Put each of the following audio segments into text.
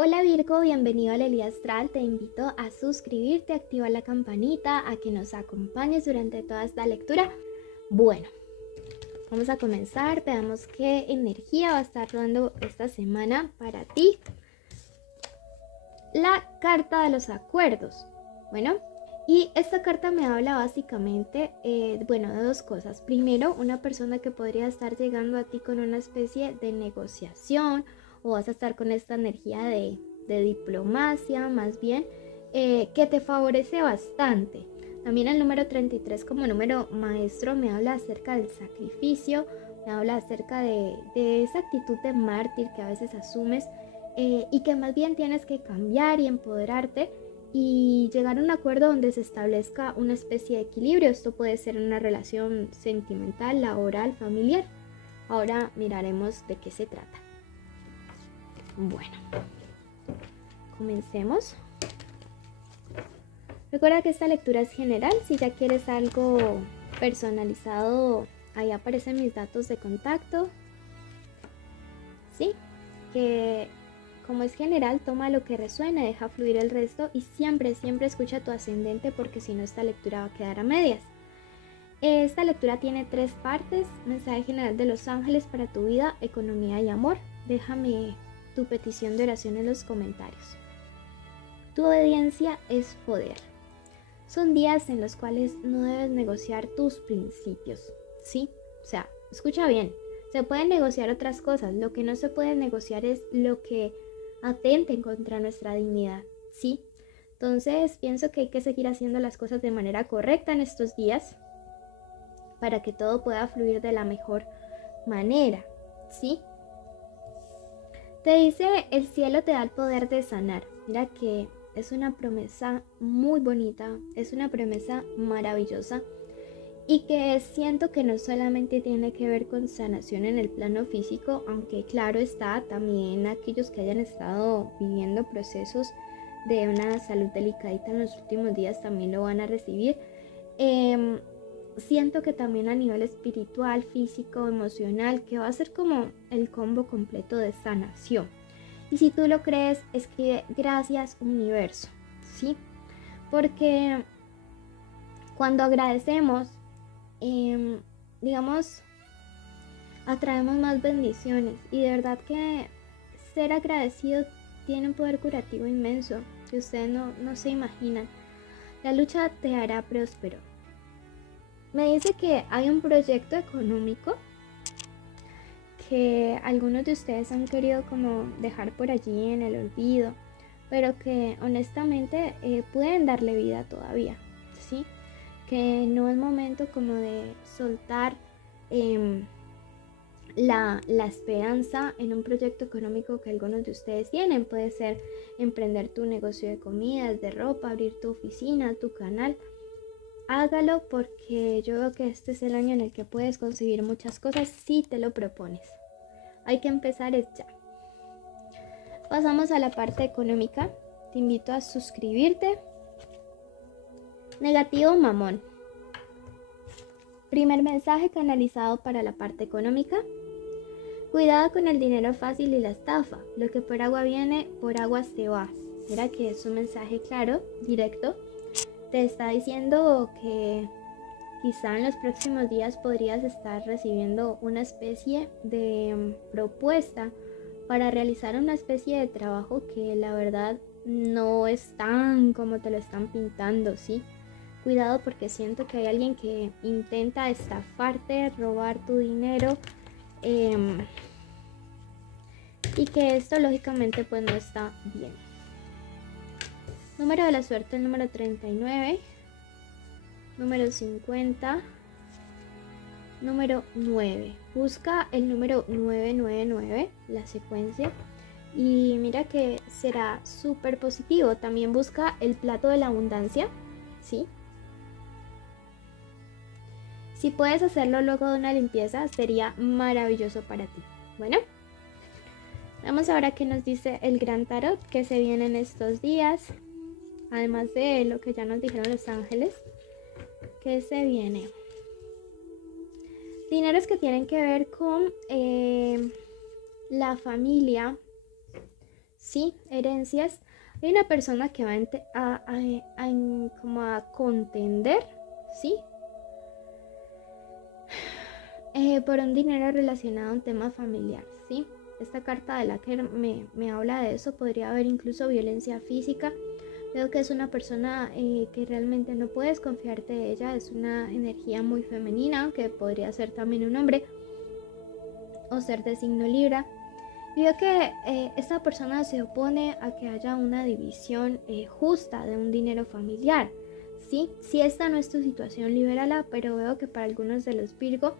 Hola Virgo, bienvenido a Lelia Astral. Te invito a suscribirte, activar la campanita, a que nos acompañes durante toda esta lectura. Bueno, vamos a comenzar. Veamos qué energía va a estar rodando esta semana para ti. La carta de los acuerdos. Bueno, y esta carta me habla básicamente, de dos cosas. Primero, una persona que podría estar llegando a ti con una especie de negociación, o vas a estar con esta energía de diplomacia, más bien, que te favorece bastante. También el número 33 como número maestro me habla acerca del sacrificio, me habla acerca de esa actitud de mártir que a veces asumes, y que más bien tienes que cambiar y empoderarte y llegar a un acuerdo donde se establezca una especie de equilibrio. Esto puede ser una relación sentimental, laboral, familiar. Ahora miraremos de qué se trata. Bueno, comencemos. Recuerda que esta lectura es general. Si ya quieres algo personalizado, ahí aparecen mis datos de contacto. Sí, que como es general, toma lo que resuena, deja fluir el resto y siempre escucha tu ascendente, porque si no esta lectura va a quedar a medias. Esta lectura tiene 3 partes: mensaje general de los ángeles para tu vida, economía y amor. Déjame tu petición de oración en los comentarios. Tu obediencia es poder. Son días en los cuales no debes negociar tus principios, ¿sí? O sea, escucha bien, se pueden negociar otras cosas, lo que no se puede negociar es lo que atenten contra nuestra dignidad, ¿sí? Entonces pienso que hay que seguir haciendo las cosas de manera correcta en estos días para que todo pueda fluir de la mejor manera, ¿sí? Te dice, el cielo te da el poder de sanar. Mira que es una promesa muy bonita, es una promesa maravillosa, y que siento que no solamente tiene que ver con sanación en el plano físico, aunque claro está, también aquellos que hayan estado viviendo procesos de una salud delicadita en los últimos días también lo van a recibir. Siento que también a nivel espiritual, físico, emocional, que va a ser como el combo completo de sanación. Y si tú lo crees, escribe gracias universo, ¿sí? Porque cuando agradecemos, digamos, atraemos más bendiciones, y de verdad que ser agradecido tiene un poder curativo inmenso que ustedes no se imaginan. La lucha te hará próspero. Me dice que hay un proyecto económico que algunos de ustedes han querido como dejar por allí en el olvido, pero que honestamente pueden darle vida todavía, ¿sí? Que no es momento como de soltar la esperanza en un proyecto económico que algunos de ustedes tienen. Puede ser emprender tu negocio de comidas, de ropa, abrir tu oficina, tu canal. Hágalo, porque yo veo que este es el año en el que puedes conseguir muchas cosas si te lo propones. Hay que empezar ya. Pasamos a la parte económica. Te invito a suscribirte. Negativo mamón. Primer mensaje canalizado para la parte económica. Cuidado con el dinero fácil y la estafa. Lo que por agua viene, por agua se va. Mira que es un mensaje claro, directo. Te está diciendo que quizá en los próximos días podrías estar recibiendo una especie de propuesta para realizar una especie de trabajo que la verdad no es tan como te lo están pintando, ¿sí? Cuidado, porque siento que hay alguien que intenta estafarte, robar tu dinero, y que esto lógicamente pues no está bien. Número de la suerte, el número 39, número 50, número 9. Busca el número 999, la secuencia, y mira que será súper positivo. También busca el plato de la abundancia, ¿sí? Si puedes hacerlo luego de una limpieza, sería maravilloso para ti. Bueno, vamos ahora qué nos dice el gran tarot, que se viene en estos días, además de lo que ya nos dijeron los ángeles. ¿Qué se viene? Dineros que tienen que ver con la familia, ¿sí? Herencias. Hay una persona que va como a contender, ¿sí? Por un dinero relacionado a un tema familiar, ¿sí? Esta carta de la que me habla de eso. Podría haber incluso violencia física. Veo que es una persona que realmente no puedes confiarte de ella. Es una energía muy femenina, que podría ser también un hombre o ser de signo Libra. Y veo que esta persona se opone a que haya una división justa de un dinero familiar, ¿sí? Si esta no es tu situación, libérala, pero veo que para algunos de los Virgo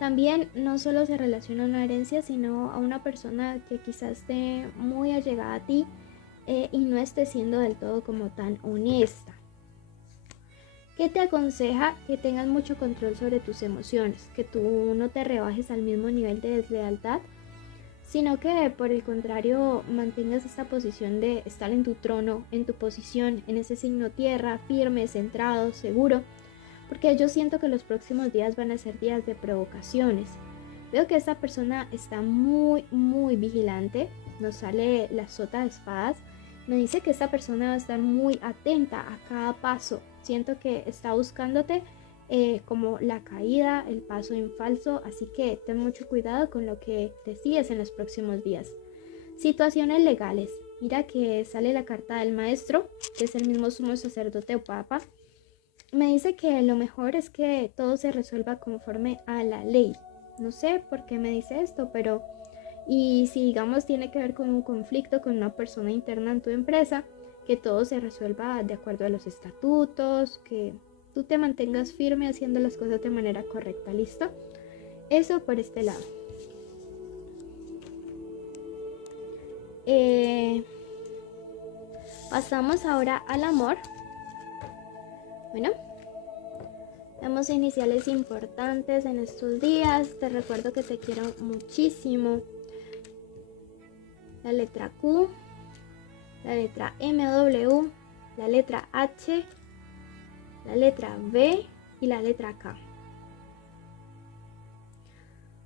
también no solo se relaciona a una herencia, sino a una persona que quizás esté muy allegada a ti y no esté siendo del todo como tan honesta. ¿Qué te aconseja? Que tengas mucho control sobre tus emociones, que tú no te rebajes al mismo nivel de deslealtad, sino que por el contrario mantengas esta posición de estar en tu trono, en tu posición, en ese signo tierra, firme, centrado, seguro, porque yo siento que los próximos días van a ser días de provocaciones. Veo que esta persona está muy vigilante. Nos sale la sota de espadas. Me dice que esta persona va a estar muy atenta a cada paso. Siento que está buscándote como la caída, el paso en falso. Así que ten mucho cuidado con lo que decides en los próximos días. Situaciones legales. Mira que sale la carta del maestro, que es el mismo sumo sacerdote o papa. Me dice que lo mejor es que todo se resuelva conforme a la ley. No sé por qué me dice esto, pero y si digamos tiene que ver con un conflicto con una persona interna en tu empresa, que todo se resuelva de acuerdo a los estatutos, que tú te mantengas firme haciendo las cosas de manera correcta, ¿listo? Eso por este lado. Pasamos ahora al amor. Bueno, tenemos iniciales importantes en estos días. Te recuerdo que te quiero muchísimo. La letra Q, la letra MW, la letra H, la letra B y la letra K.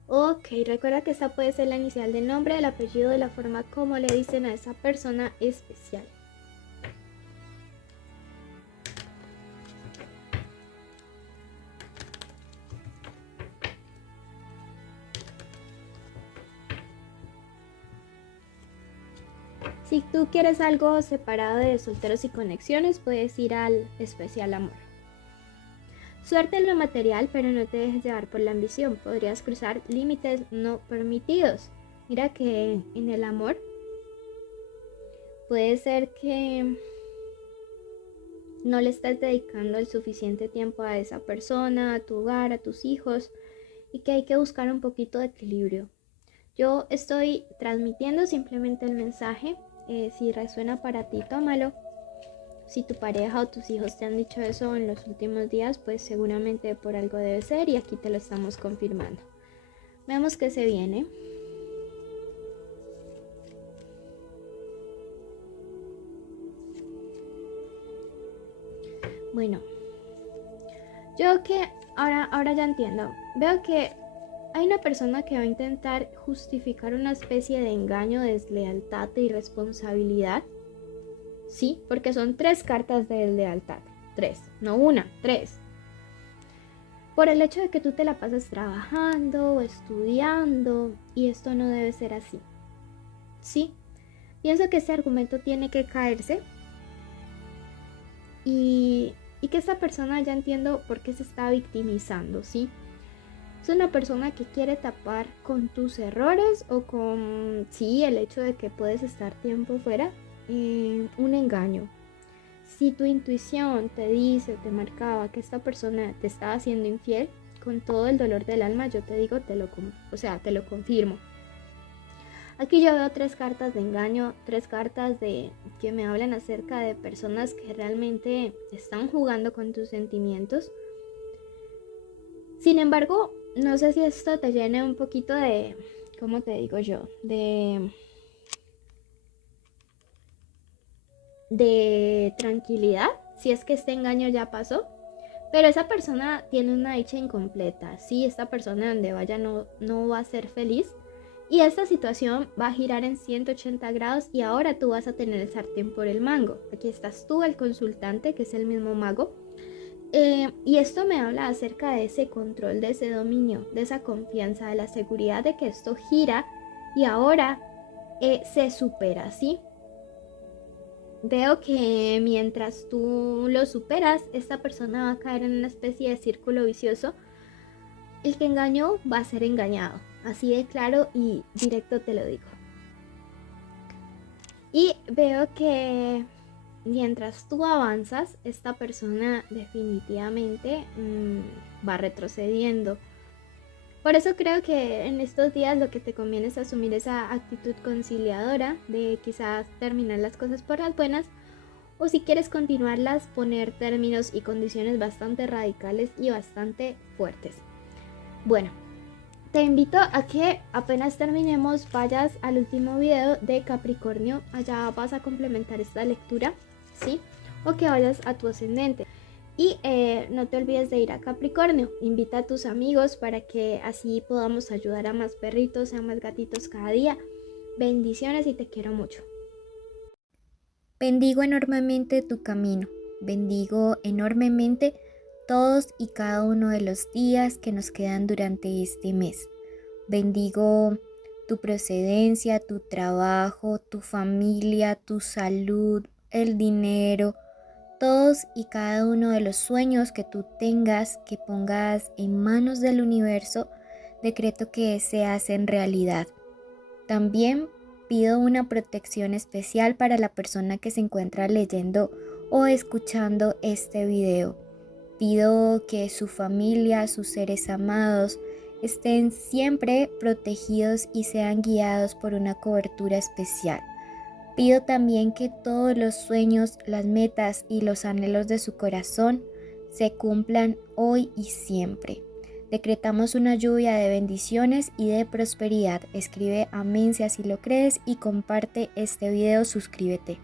Ok, recuerda que esta puede ser la inicial del nombre, el apellido, de la forma como le dicen a esa persona especial. Si tú quieres algo separado de solteros y conexiones, puedes ir al especial amor. Suerte en lo material, pero no te dejes llevar por la ambición. Podrías cruzar límites no permitidos. Mira que en el amor puede ser que no le estás dedicando el suficiente tiempo a esa persona, a tu hogar, a tus hijos, y que hay que buscar un poquito de equilibrio. Yo estoy transmitiendo simplemente el mensaje. Si resuena para ti, tómalo. Si tu pareja o tus hijos te han dicho eso en los últimos días, pues seguramente por algo debe ser, y aquí te lo estamos confirmando. Veamos qué se viene. Bueno, yo que ahora ya entiendo. Veo que hay una persona que va a intentar justificar una especie de engaño, deslealtad e irresponsabilidad. Sí, porque son 3 cartas de deslealtad. 3, no una, 3. Por el hecho de que tú te la pasas trabajando o estudiando, y esto no debe ser así. Sí, pienso que este argumento tiene que caerse. Y que esta persona, ya entiendo por qué se está victimizando, ¿sí? Es una persona que quiere tapar con tus errores o con, sí, el hecho de que puedes estar tiempo fuera, un engaño. Si tu intuición te dice, te marcaba que esta persona te estaba haciendo infiel, con todo el dolor del alma, yo te digo, te lo confirmo. Aquí yo veo 3 cartas de engaño, 3 cartas de que me hablan acerca de personas que realmente están jugando con tus sentimientos. Sin embargo, no sé si esto te llene un poquito de, ¿cómo te digo yo? De tranquilidad, si es que este engaño ya pasó. Pero esa persona tiene una dicha incompleta. Sí, esta persona donde vaya no va a ser feliz. Y esta situación va a girar en 180 grados y ahora tú vas a tener el sartén por el mango. Aquí estás tú, el consultante, que es el mismo mago. Y esto me habla acerca de ese control, de ese dominio, de esa confianza, de la seguridad de que esto gira y ahora se supera, ¿sí? Veo que mientras tú lo superas, esta persona va a caer en una especie de círculo vicioso. El que engañó va a ser engañado, así de claro y directo te lo digo. Y veo que mientras tú avanzas, esta persona definitivamente va retrocediendo. Por eso creo que en estos días lo que te conviene es asumir esa actitud conciliadora de quizás terminar las cosas por las buenas, o si quieres continuarlas, poner términos y condiciones bastante radicales y bastante fuertes. Bueno, te invito a que apenas terminemos vayas al último video de Capricornio, allá vas a complementar esta lectura, ¿sí? O que vayas a tu ascendente. Y no te olvides de ir a Capricornio, invita a tus amigos para que así podamos ayudar a más perritos, a más gatitos cada día. Bendiciones y te quiero mucho. Bendigo enormemente tu camino, bendigo enormemente todos y cada uno de los días que nos quedan durante este mes. Bendigo tu procedencia, tu trabajo, tu familia, tu salud, el dinero, todos y cada uno de los sueños que tú tengas, que pongas en manos del universo, decreto que se hacen realidad. También pido una protección especial para la persona que se encuentra leyendo o escuchando este video. Pido que su familia, sus seres amados, estén siempre protegidos y sean guiados por una cobertura especial. Pido también que todos los sueños, las metas y los anhelos de su corazón se cumplan hoy y siempre. Decretamos una lluvia de bendiciones y de prosperidad. Escribe amén si así lo crees y comparte este video, suscríbete.